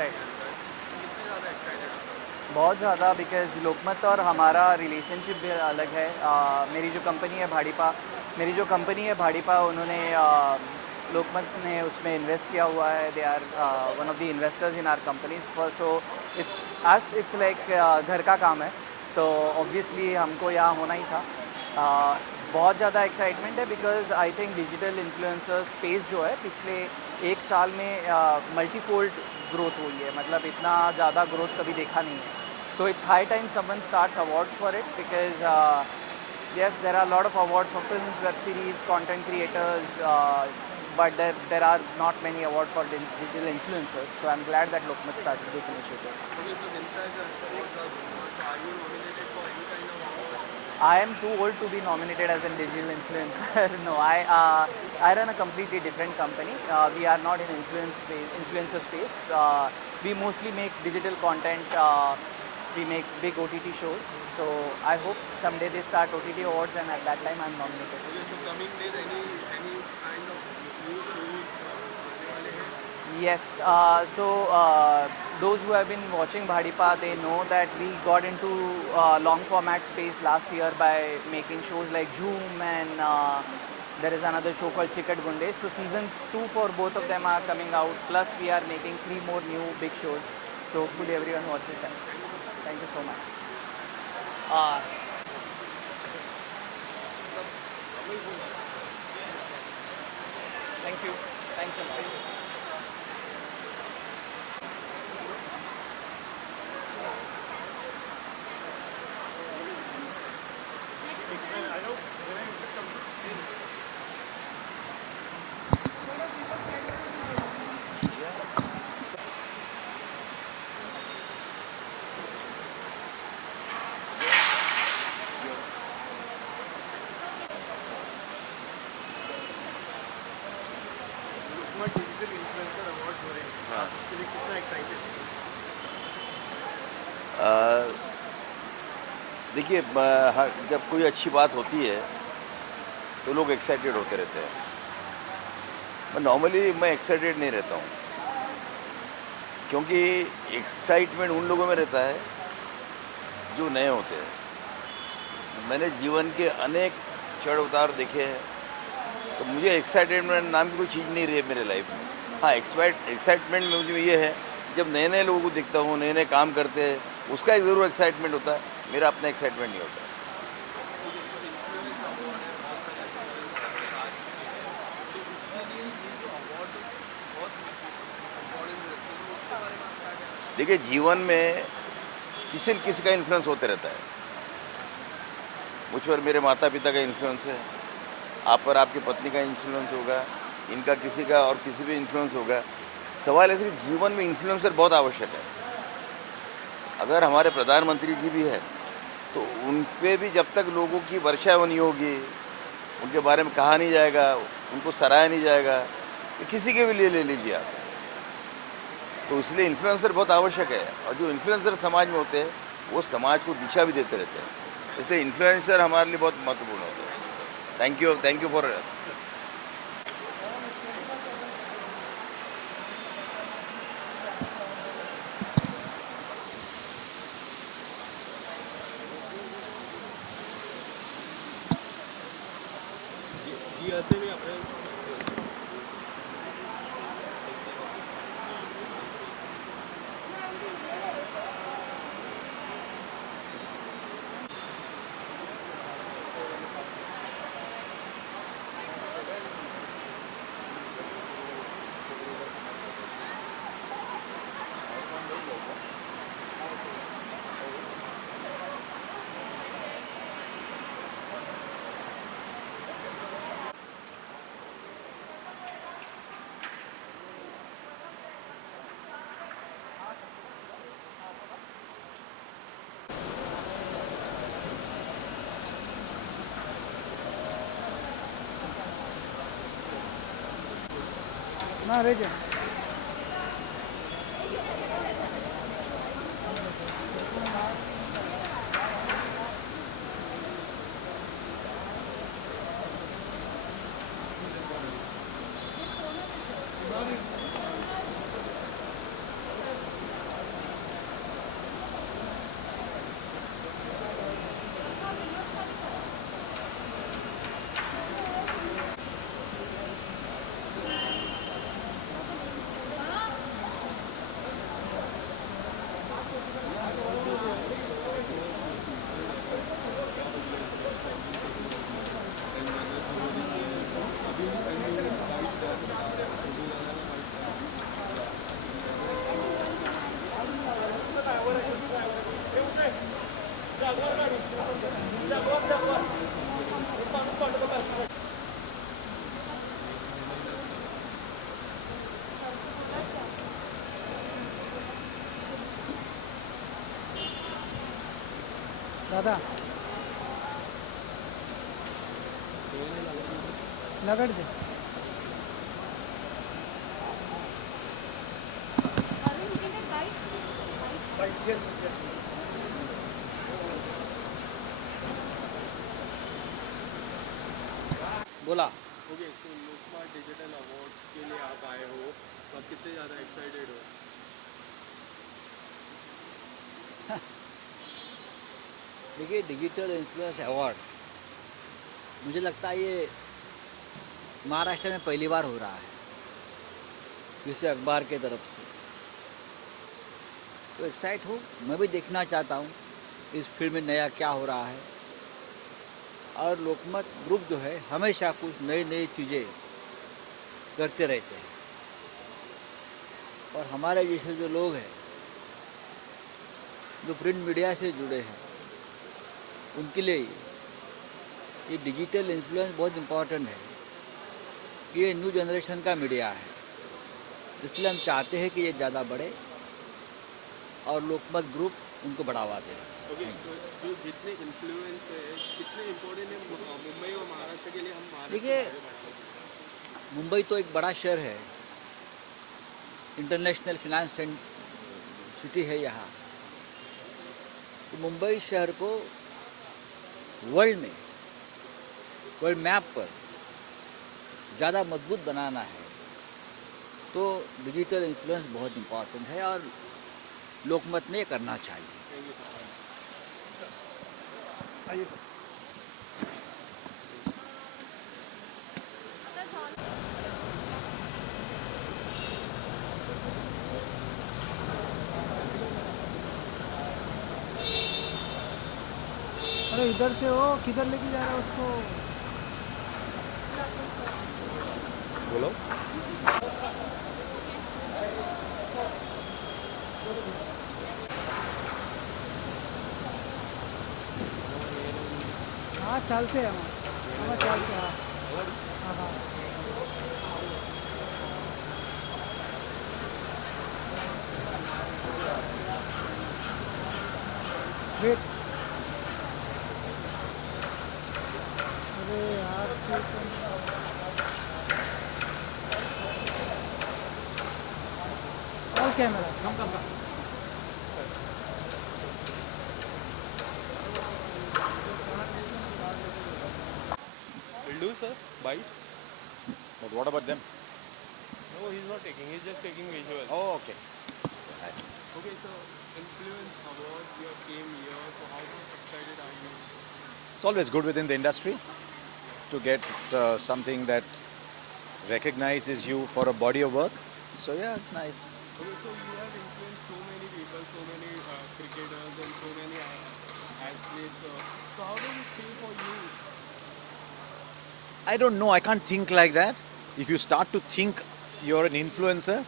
Right. बहुत ज़्यादा, because लोकमत और हमारा रिलेशनशिप भी अलग है। मेरी जो कंपनी है भाड़ीपा, उन्होंने लोकमत ने उसमें इन्वेस्ट किया हुआ है। They are one of the investors in our companies for, so it's like घर का काम है, तो ऑब्वियसली हमको यहाँ होना ही था। बहुत ज़्यादा एक्साइटमेंट है, because I think digital influencer space जो है पिछले एक साल में मल्टीफोल्ड ग्रोथ हुई है। मतलब इतना ज़्यादा ग्रोथ कभी देखा नहीं है। So it's high time someone starts awards for it, because yes, there are a lot of awards for films, web series, content creators, but there are not many awards for digital influencers. So I'm glad that Lokmat started this initiative. Okay, so Dimsa is awards are going on. So are you nominated for any kind of award? I am too old to be nominated as a digital influencer. No, I run a completely different company. We are not in influencer space. We mostly make digital content. We make big OTT shows. So I hope someday they start OTT awards, and at that time I'm nominated. Okay, so coming days, any kind of new shows आने वाले हैं? Yes, those who have been watching Bhadipa, they know that we got into long format space last year by making shows like Joom, and there is another show called Chikat Gunde. So season 2 for both of them are coming out. Plus we are making 3 more new big shows. So hopefully everyone watches them. Thank you so much. Uh, Thank you. Thanks a lot. Lokmat digital influencer award हो रहे हैं, हाँ। आप इसके लिए कितना excited हैं? देखिए, जब कोई अच्छी बात होती है तो लोग एक्साइटेड होते रहते हैं। मैं एक्साइटेड नहीं रहता हूँ, क्योंकि एक्साइटमेंट उन लोगों में रहता है जो नए होते हैं। मैंने जीवन के अनेक चढ़ उतार देखे हैं, तो मुझे एक्साइटमेंट नाम की कोई चीज़ नहीं रही है मेरे लाइफ में। हाँ, एक्साइटमेंट में मुझे ये है, जब नए नए लोगों को देखता हूँ, नए नए काम करते हैं, उसका एक ज़रूर एक्साइटमेंट होता है। मेरा अपना एक्साइटमेंट नहीं होता। देखिए, जीवन में किसी न किसी का इन्फ्लुएंस होते रहता है। मुझ पर मेरे माता पिता का इन्फ्लुएंस है, आप पर आपकी पत्नी का इन्फ्लुएंस होगा, इनका किसी का और किसी भी इन्फ्लुएंस होगा। सवाल ऐसे कि जीवन में इन्फ्लुएंसर बहुत आवश्यक है। अगर हमारे प्रधानमंत्री जी भी है, तो उन पे भी जब तक लोगों की वर्षा नहीं होगी, उनके बारे में कहा नहीं जाएगा, उनको सराहा नहीं जाएगा, तो किसी के भी लिए ले लीजिए आप। तो इसलिए इन्फ्लुएंसर बहुत आवश्यक है, और जो इन्फ्लुएंसर समाज में होते हैं वो समाज को दिशा भी देते रहते हैं। इसलिए इन्फ्लुएंसर हमारे लिए बहुत महत्वपूर्ण होते हैं। थैंक यू फॉर जी ऐसे भी अपने ना भेजें। दादा लगड़ दे. बोला. ओके सो लोकमत डिजिटल अवार्ड्स के लिए आप आए हो तो आप कितने ज़्यादा एक्साइटेड हो? देखिए, डिजिटल इन्फ्लुएंस अवार्ड मुझे लगता है ये महाराष्ट्र में पहली बार हो रहा है किसी अखबार के तरफ से. तो एक्साइट हूँ, मैं भी देखना चाहता हूँ इस फील्ड में नया क्या हो रहा है. और लोकमत ग्रुप जो है हमेशा कुछ नई नई चीज़ें करते रहते हैं. और हमारे जैसे जो लोग हैं जो प्रिंट मीडिया से जुड़े हैं उनके लिए ये डिजिटल इन्फ्लुएंस बहुत इम्पोर्टेंट है. ये न्यू जनरेशन का मीडिया है, इसलिए हम चाहते हैं कि ये ज़्यादा बढ़े और लोकमत ग्रुप उनको बढ़ावा दे. ओके सो जो जितने इन्फ्लुएंस है कितने इम्पोर्टेंट है मुंबई और महाराष्ट्र के लिए? हम महाराष्ट्र देखिए, को आगे बढ़ाना मुंबई तो एक बड़ा शहर है, इंटरनेशनल फिनेंस सिटी है यहाँ. तो मुंबई शहर को वर्ल्ड मैप पर ज़्यादा मजबूत बनाना है तो डिजिटल इन्फ्लुएंस बहुत इम्पोर्टेंट है और लोकमत ने करना चाहिए. आइए. अरे इधर से हो, किधर लेके जा रहा है उसको? बोलो. हाँ चलते हैं हम चलते हैं. हाँ हाँ. वेट. अरे यार और camera come. will do sir bites. But what about them? No, he's not taking, he's just taking visuals. Oh, okay. Okay, so influence awards you have came here, so how much excited are you? It's always good within the industry to get something that recognizes you for a body of work. So yeah, it's nice. Okay, so you have influenced so many people, so many cricketers and so many athletes. So how does it feel for you? I don't know. I can't think like that. If you start to think you're an influencer,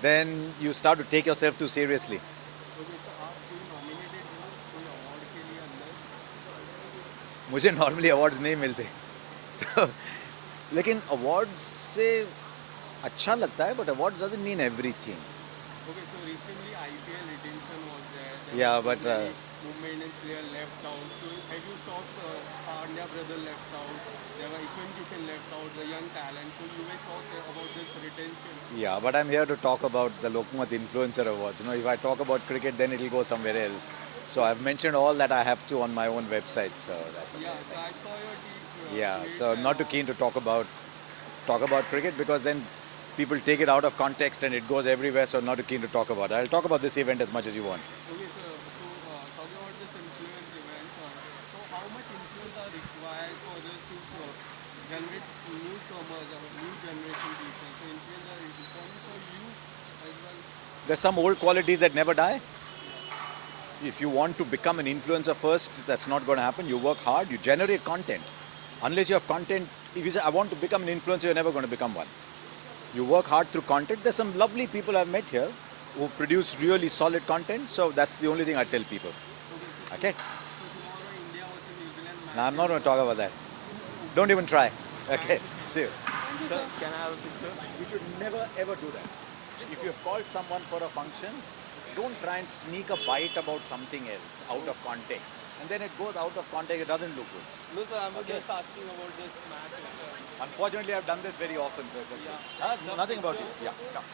then you start to take yourself too seriously. Okay, so आप कोई nominated हो कोई award के लिए अंदर? मुझे normally awards नहीं मिलते तो लेकिन अवार्ड्स से अच्छा लगता है but awards doesn't mean everything. Okay, so recently IPL retention was there. Yeah, so but, many Mumbai Indians player left out. So have you saw Pandya brother left out? There were Ishwan Kishan left out, the young talent. So you were shocked about this retention. Yeah, but I'm here to talk about the Lokmat Influencer Awards. If I talk about cricket, then it'll go somewhere else. So I've mentioned all that I have to on my own website. So that's okay. Yeah, so I saw your tweet. Yeah, so not too keen to talk about cricket because then people take it out of context and it goes everywhere. So not too keen to talk about it. I'll talk about this event as much as you want. Okay, sir. So talking about this influence event, so how much influence are required for this to generate newcomers, new generation people? So influence are important for you as well. There's some old qualities that never die. If you want to become an influencer first, that's not going to happen. You work hard, you generate content. Unless you have content, if you say, I want to become an influencer, you're never going to become one. You work hard through content. There's some lovely people I've met here who produce really solid content. So that's the only thing I tell people. Okay? So tomorrow India versus New Zealand match. Now, I'm not going to talk about that. Don't even try. Okay? See you. Sir, can I have a picture? You should never ever do that. If you've called someone for a function, don't try and sneak a bite about something else out of context. And then it goes out of context, it doesn't look good. No, sir, I was Okay. just asking about this match. Unfortunately, I've done this very often, so it's okay. Yeah. Nothing about you. Yeah. Come.